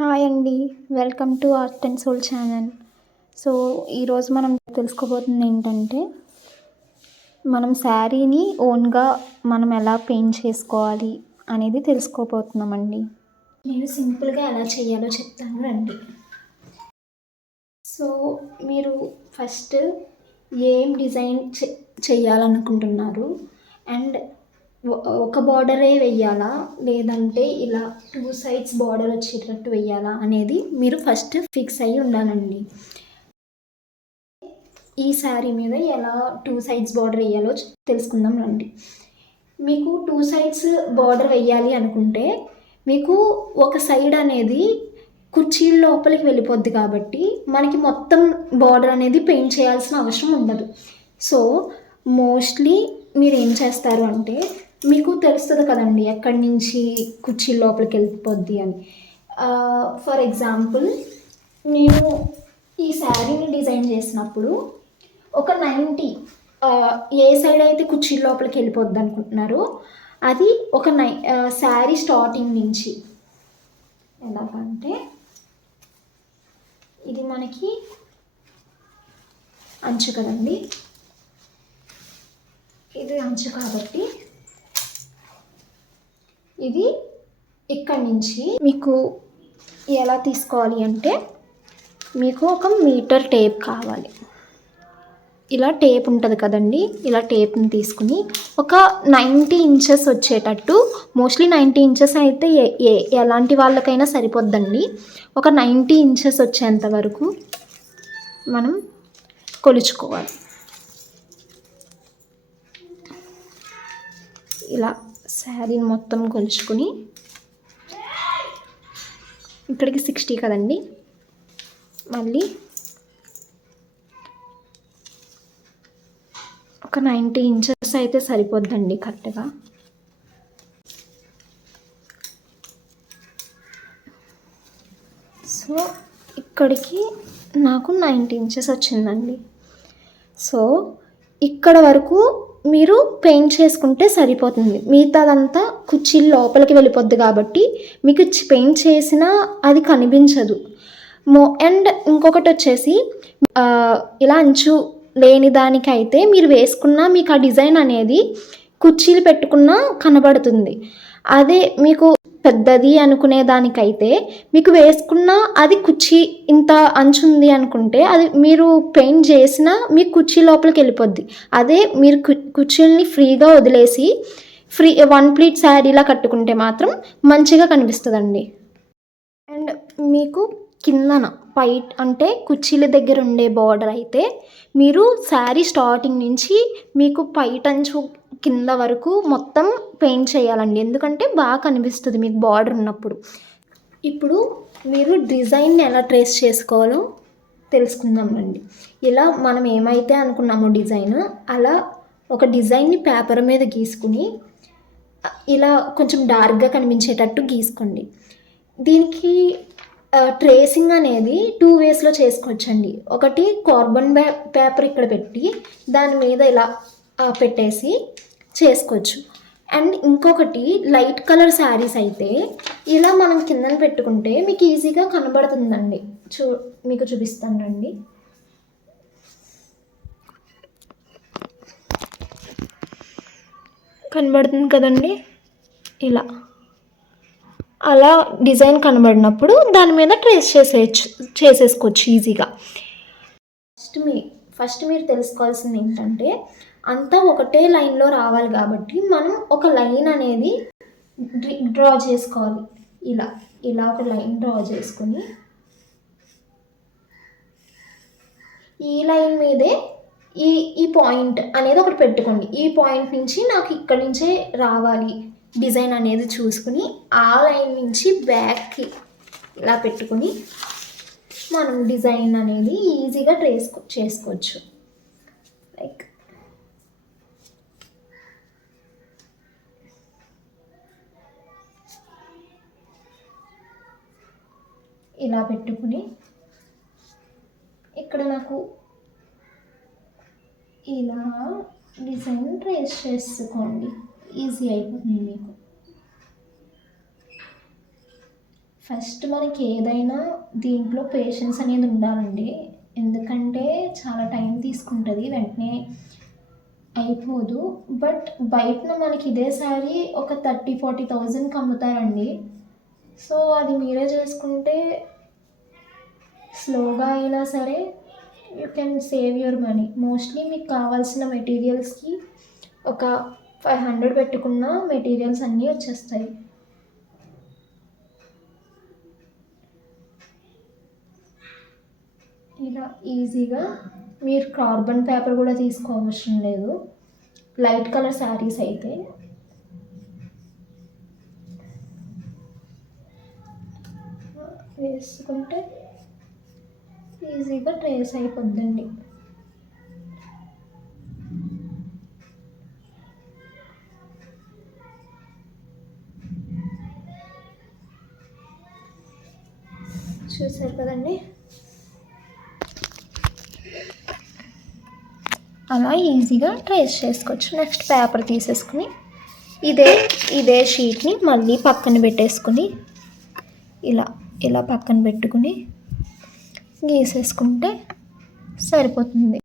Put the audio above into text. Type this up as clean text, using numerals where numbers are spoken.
Hi అండి. Welcome to art and soul channel. So ఈరోజు మనం తెలుసుకోబోతుంది ఏంటంటే, మనం శారీని ఓన్గా మనం ఎలా పెయింట్ చేసుకోవాలి అనేది తెలుసుకోబోతున్నామండి. నేను సింపుల్గా ఎలా చేయాలో చెప్తాను రండి. సో మీరు ఫస్ట్ ఏం డిజైన్ చేయాలనుకుంటున్నారు అండ్ ఒక బార్డరే వెయ్యాలా లేదంటే ఇలా 2 సైడ్స్ బార్డర్ వచ్చేటట్టు వెయ్యాలా అనేది మీరు ఫస్ట్ ఫిక్స్ అయ్యి ఉండాలండి. ఈ శారీ మీద ఎలా 2 సైడ్స్ బార్డర్ వేయాలో తెలుసుకుందాం రండి. మీకు 2 సైడ్స్ బార్డర్ వెయ్యాలి అనుకుంటే మీకు ఒక సైడ్ అనేది కుర్చీల లోపలికి వెళ్ళిపోద్ది కాబట్టి మనకి మొత్తం బార్డర్ అనేది పెయింట్ చేయాల్సిన అవసరం ఉండదు. సో మోస్ట్లీ మీరు ఏం చేస్తారు అంటే, మీకు తెలుస్తుంది కదండి ఎక్కడి నుంచి కుర్చీల లోపలికి వెళ్ళిపోద్ది అని. ఫర్ ఎగ్జాంపుల్, నేను ఈ శారీని డిజైన్ చేసినప్పుడు ఒక 90 ఏ సైడ్ అయితే కుర్చీల లోపలికి వెళ్ళిపోద్ది అనుకుంటున్నారో అది ఒక శారీ స్టార్టింగ్ నుంచి ఎలాగంటే, ఇది మనకి అంచు కదండి, ఇది అంచు కాబట్టి ఇది ఇక్కడి నుంచి మీకు ఎలా తీసుకోవాలి అంటే, మీకు ఒక మీటర్ టేప్ కావాలి. ఇలా టేప్ ఉంటుంది కదండి, ఇలా టేప్ని తీసుకుని ఒక 90 ఇంచెస్ వచ్చేటట్టు, మోస్ట్లీ 90 ఇంచెస్ అయితే ఎలాంటి వాళ్ళకైనా సరిపోద్దండి. ఒక 90 ఇంచెస్ వచ్చేంత వరకు మనం కొలుచుకోవాలి. ఇలా శారీని మొత్తం కొలుచుకుని, ఇక్కడికి 60 కదండి, మళ్ళీ ఒక 90 ఇంచెస్ అయితే సరిపోద్దండి కరెక్ట్గా. సో ఇక్కడికి నాకు 90 ఇంచెస్ వచ్చిందండి. సో ఇక్కడ వరకు మీరు పెయింట్ చేసుకుంటే సరిపోతుంది. మిగతాదంతా కుర్చీల లోపలికి వెళ్ళిపోద్ది కాబట్టి మీకు పెయింట్ చేసినా అది కనిపించదు. అండ్ ఇంకొకటి వచ్చేసి, ఇలా అంచు లేని దానికైతే మీరు వేసుకున్న మీకు ఆ డిజైన్ అనేది కుర్చీలు పెట్టుకున్నా కనబడుతుంది. అదే మీకు పెద్దది అనుకునే దానికైతే మీకు వేసుకున్న అది కుర్చీ ఇంత అంచు ఉంది అనుకుంటే అది మీరు పెయింట్ చేసినా మీకు కుర్చీ లోపలికి వెళ్ళిపోద్ది. అదే మీరు కుర్చీల్ని ఫ్రీగా వదిలేసి వన్ ప్లీట్ శారీలా కట్టుకుంటే మాత్రం మంచిగా కనిపిస్తుందండి. అండ్ మీకు కిందన అంటే కుర్చీల దగ్గర ఉండే బార్డర్ అయితే మీరు శారీ స్టార్టింగ్ నుంచి మీకు పైటంచు కింద వరకు మొత్తం పెయింట్ చేయాలండి, ఎందుకంటే బాగా కనిపిస్తుంది మీకు బార్డర్ ఉన్నప్పుడు. ఇప్పుడు మీరు డిజైన్ని ఎలా ట్రేస్ చేసుకోవాలో తెలుసుకుందామండి. ఇలా మనం ఏమైతే అనుకున్నామో డిజైన్, అలా ఒక డిజైన్ని పేపర్ మీద గీసుకుని ఇలా కొంచెం డార్క్గా కనిపించేటట్టు గీసుకోండి. దీనికి ట్రేసింగ్ అనేది 2 వేస్లో చేసుకోవచ్చండి. ఒకటి కార్బన్ పేపర్ ఇక్కడ పెట్టి దాని మీద ఇలా పెట్టేసి చేసుకోవచ్చు. అండ్ ఇంకొకటి లైట్ కలర్ శారీస్ అయితే ఇలా మనం కిందన పెట్టుకుంటే మీకు ఈజీగా కనబడుతుందండి. మీకు చూపిస్తాను రండి. కనబడుతుంది కదండి, ఇలా అలా డిజైన్ కనబడినప్పుడు దాని మీద ట్రేస్ చేసేసుకోవచ్చు ఈజీగా. ఫస్ట్ మీరు తెలుసుకోవాల్సింది ఏంటంటే, అంతా ఒకటే లైన్లో రావాలి కాబట్టి మనం ఒక లైన్ అనేది డ్రా చేసుకోవాలి. ఇలా ఒక లైన్ డ్రా చేసుకుని ఈ లైన్ మీదే ఈ పాయింట్ అనేది ఒకటి పెట్టుకోండి. ఈ పాయింట్ నుంచి నాకు ఇక్కడి నుంచే రావాలి డిజైన్ అనేది చూసుకుని ఆ లైన్ నుంచి బ్యాక్కి ఇలా పెట్టుకుని మనం డిజైన్ అనేది ఈజీగా ట్రేస్ చేసుకోవచ్చు. లైక్ ఇలా పెట్టుకుని ఇక్కడ నాకు ఇలా డిజైన్ ట్రేస్ చేసుకోండి, ఈజీ అయిపోతుంది మీకు. ఫస్ట్ మనకి ఏదైనా దీంట్లో పేషెన్స్ అనేది ఉండాలండి. ఎందుకంటే చాలా టైం తీసుకుంటుంది, వెంటనే అయిపోదు. బట్ బయటన మనకి ఇదే శారీ ఒక 30,000-40,000కి అమ్ముతారండి. సో అది మీరే చేసుకుంటే స్లోగా అయినా సరే you can save your money. Mostly మీకు కావాల్సిన మెటీరియల్స్కి ఒక 500 పెట్టుకున్న మెటీరియల్స్ అన్నీ వచ్చేస్తాయి. ఇలా ఈజీగా మీరు కార్బన్ పేపర్ కూడా తీసుకోవసరం లేదు, లైట్ కలర్ శారీస్ అయితే. వేసుకుంటే ఈజీగా ట్రేస్ అయిపోద్దండి. చూసారు కదండి, అలా ఈజీగా ట్రేస్ చేసుకోవచ్చు. నెక్స్ట్ పేపర్ తీసేసుకుని ఇదే షీట్ని మళ్ళీ పక్కన పెట్టేసుకుని ఇలా పక్కన పెట్టుకుని గీసేసుకుంటే సరిపోతుంది.